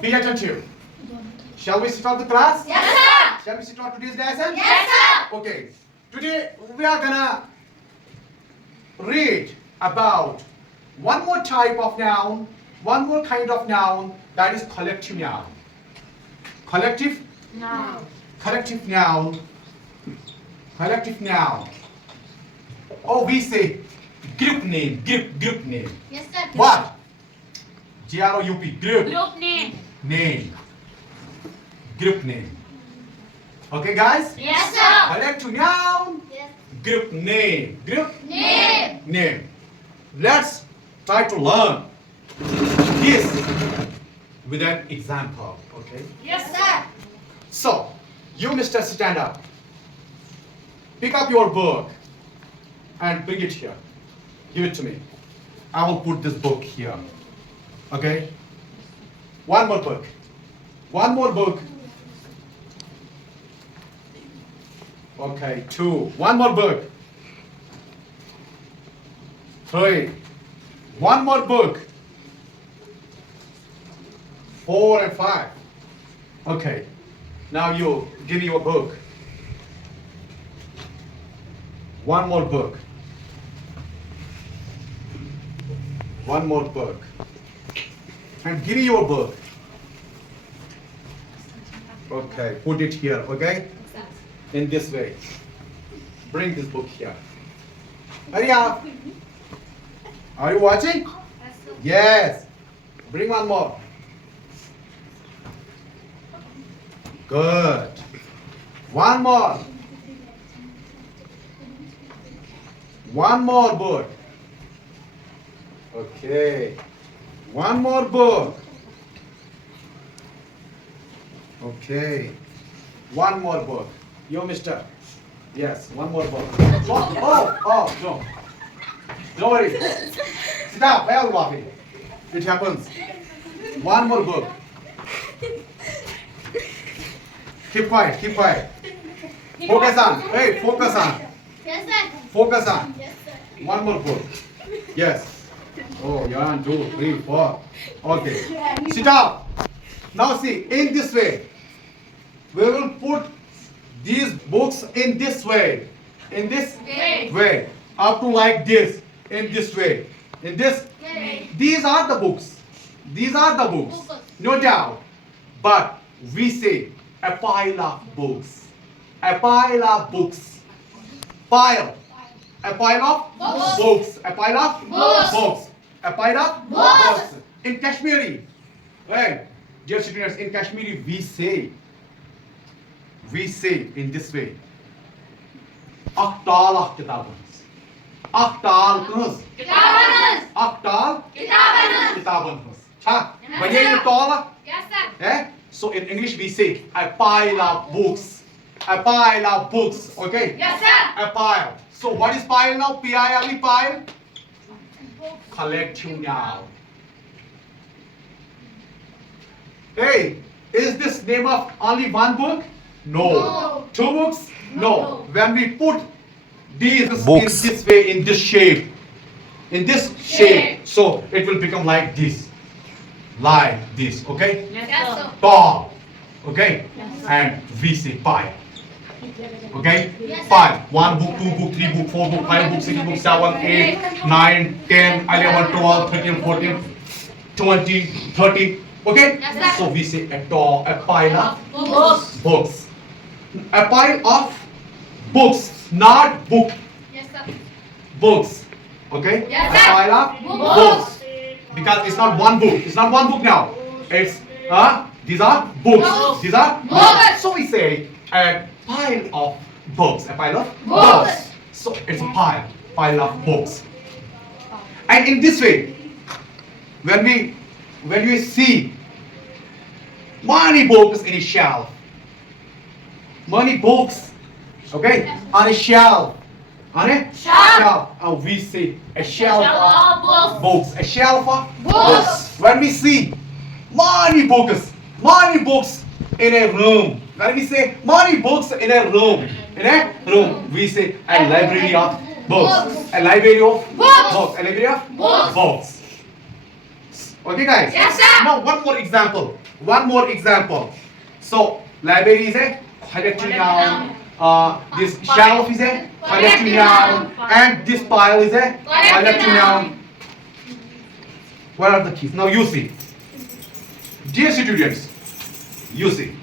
Be attentive. Shall we start the class? Yes, sir. Shall we start today's lesson? Yes, sir. Okay. Today we are gonna read about one more type of noun, one more kind of noun, that is collective noun. Collective? No. Collective noun. Collective noun. Oh, we say group name. Group name. Yes, sir. What? Group. Group. Group name. Name. Group name. Okay, guys? Yes, sir. Collective noun. Yes. Group name. Group Name. name. Let's try to learn this with an example. Okay? Yes, sir. So, you, Mr. Stand up. Pick up your book and bring it here. Give it to me. I will put this book here. Okay? One more book. One more book. Okay, 2. One more book. 3. One more book. 4 and 5. Okay. Now you give me your book. One more book. One more book. And give me your book. Okay, put it here, okay? In this way. Bring this book here. Hurry up. Are you watching? Yes. Bring one more. Good. One more. One more book. Okay. One more book. Okay. One more book. You, mister. Yes, one more book. Oh, no. Don't worry. Stop, I am laughing. It happens. One more book. Keep quiet, keep quiet. Focus on. Hey, focus on. Yes, sir. Focus on. Yes, sir. One more book. Yes. Oh, 1, 2, 3, 4. Okay. Sit up. Now see, in this way, we will put these books in this way. In this way. Up to like this. In this way. In this. These are the books. These are the books. No doubt. But we say a pile of books. A pile of books. Pile. A pile of books. A pile of books. A pile of books. In Kashmiri, right? Dear students, in Kashmiri we say in this way. Aktal of kitabans. Aktal kunus. Kitabanız. Aktal Kitabanız. kitabans. Ha? Banya you tall? Yes, sir. Eh? So in English we say a pile of books. A pile of books. Okay? Yes, sir. A pile. So what is pile now? P-I-L-E, pile? Collective noun. Hey, is this name of only one book? No. 2 books? No. When we put these Books. in this way, in this shape, so it will become like this. Like this, okay? Yes, sir. Tall. Okay? And we say pile. Okay? Yes, sir. 5. 1 book, 2 book, 3 book, 4 book, 5 book, 6 book, 7, 8, 9, 10, 11, 12, 13, 14, 20, 30. Okay? Yes, sir. So we say a pile of Books. books. A pile of books, not book, Yes, sir. books. Okay? Yes, A sir. pile of books. Because it's not one book. It's not one book now. It's these are books. Books. These are Books. So we say a pile of books. A pile of Books. So it's a pile of books. And in this way, when we see many books in a shelf, many books, okay, on a shelf, on a Shelf. and we say a shelf of Shelf of books, a shelf of Books. When we see many books in a room, when we say many books in a room, we say a library of books. Books. A library of Books. books. A library of Books. books. Okay, guys? Yes, sir. Now, one more example. One more example. So, library is a collective noun. This shelf is a collective noun. And this pile is a collective noun. What are the keys? Now, you see. Dear students, you see.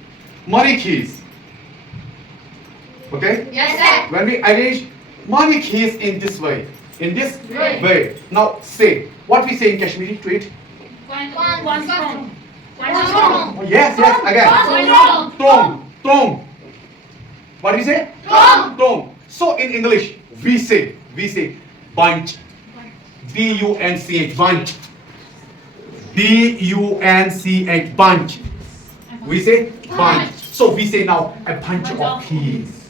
Money keys. Okay? Yes, sir. When we arrange money keys in this way. In this Way. way. Now, say. What we say in Kashmiri to it? One strong. Oh, yes, again. Strong. Tong. What do we say? Tong. So in English, we say bunch. B-U-N-C-H, bunch. B-U-N-C-H, bunch. We say bunch. So we say now a bunch of keys.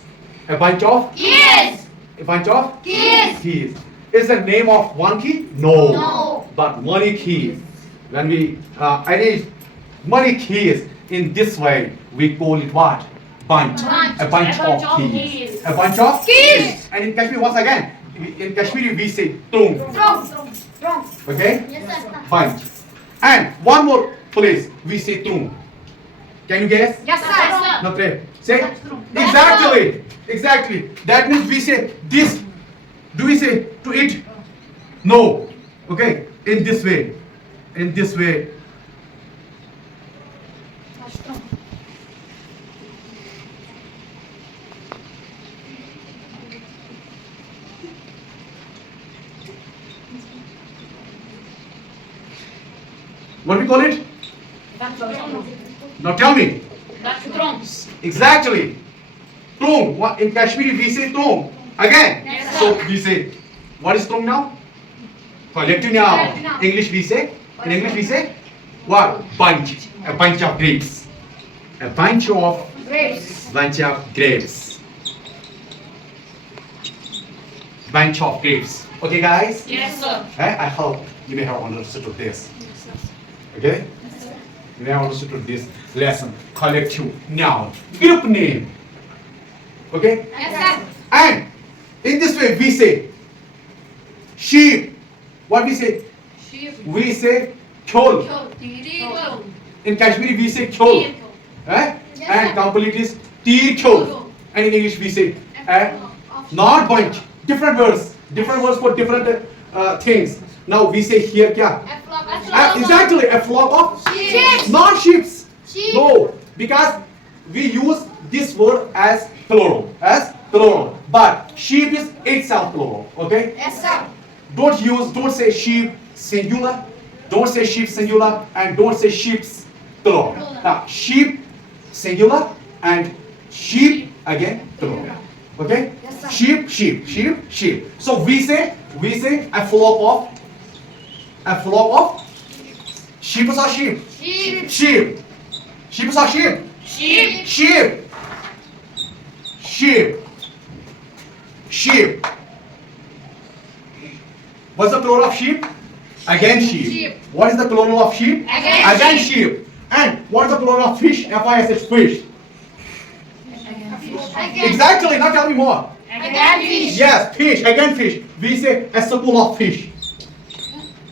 A bunch of? Yes. A bunch of? Keys. Is the name of one key? No. No. But money keys. When we arrange money keys in this way, we call it what? Bunch. Bunch. A bunch of keys. A bunch of Keys. And in Kashmiri, once again, in Kashmiri we say tung. Strong. Okay? Yes, sir. Bunch. And one more place we say tung. Can you guess? Yes, sir. No, play. Say. That's Exactly. That means we say this. Do we say to it? No. Okay. In this way. In this way. What do we call it? Now tell me. Exactly. Tung. What in Kashmiri we say tung. Again. Yes, sir. So we say, what is tung now? Collective noun. Collective noun. English we say. In English we say what? Bunch. A bunch of grapes. A bunch of Grapes. bunch of grapes. Bunch of grapes. Okay, guys. Yes, sir. I hope you may have understood this. Okay? You may have understood this lesson. Collective noun. Group name. Okay? Yes, sir. And in this way we say sheep. What we say? We say khol. In Kashmiri we say khol. Eh? Yes, And sir. complete is tir khol. And in English we say not bunch. Different words. Different words for different things. Now we say here kya? Exactly, a flock of Sheep. not sheep. Sheep. No, because we use this word as plural. But sheep is itself plural. Okay? Yes, sir. Don't say sheep singular. Don't say sheep singular and don't say sheeps plural. Now, sheep singular and sheep again plural. Okay? Yes, sir. Sheep. So we say a flock of sheep or sheep. Sheep. Sheep or sheep. Sheep. What's the plural of sheep? Again sheep. Sheep. What is the plural of sheep? Again sheep. And what is the plural of fish? F-I-S-H, fish. Exactly. Now tell me more. Again fish. Yes, fish. Again fish. We say a circle of fish.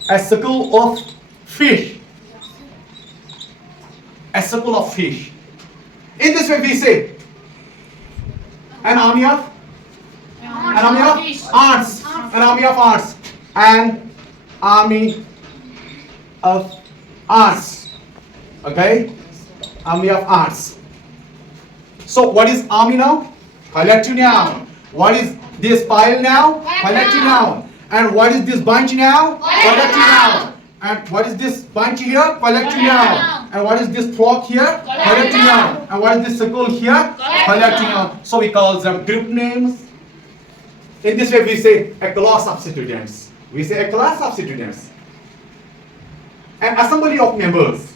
A circle of fish. A circle of fish. In this way we say an army of ants. An army of ants. An army of ants. Okay? Army of ants. So what is army now? Collective noun. What is this pile now? Collective noun. And what is this bunch now? Collective noun. And what is this bunch here? Collective Collective noun. noun. And what is this flock here? Collective noun. And what is this circle here? Collective noun. So we call them group names. In this way we say a class of students. We say a class of students. An assembly of members.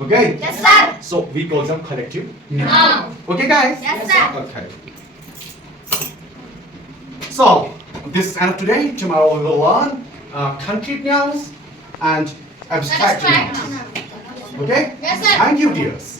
Okay? Yes, sir. So we call them collective noun. Noun. Okay, guys? Yes, sir. Okay. So this is end of today. Tomorrow we will learn concrete nouns and abstract nouns. Okay? Yes, sir. Thank you, dears.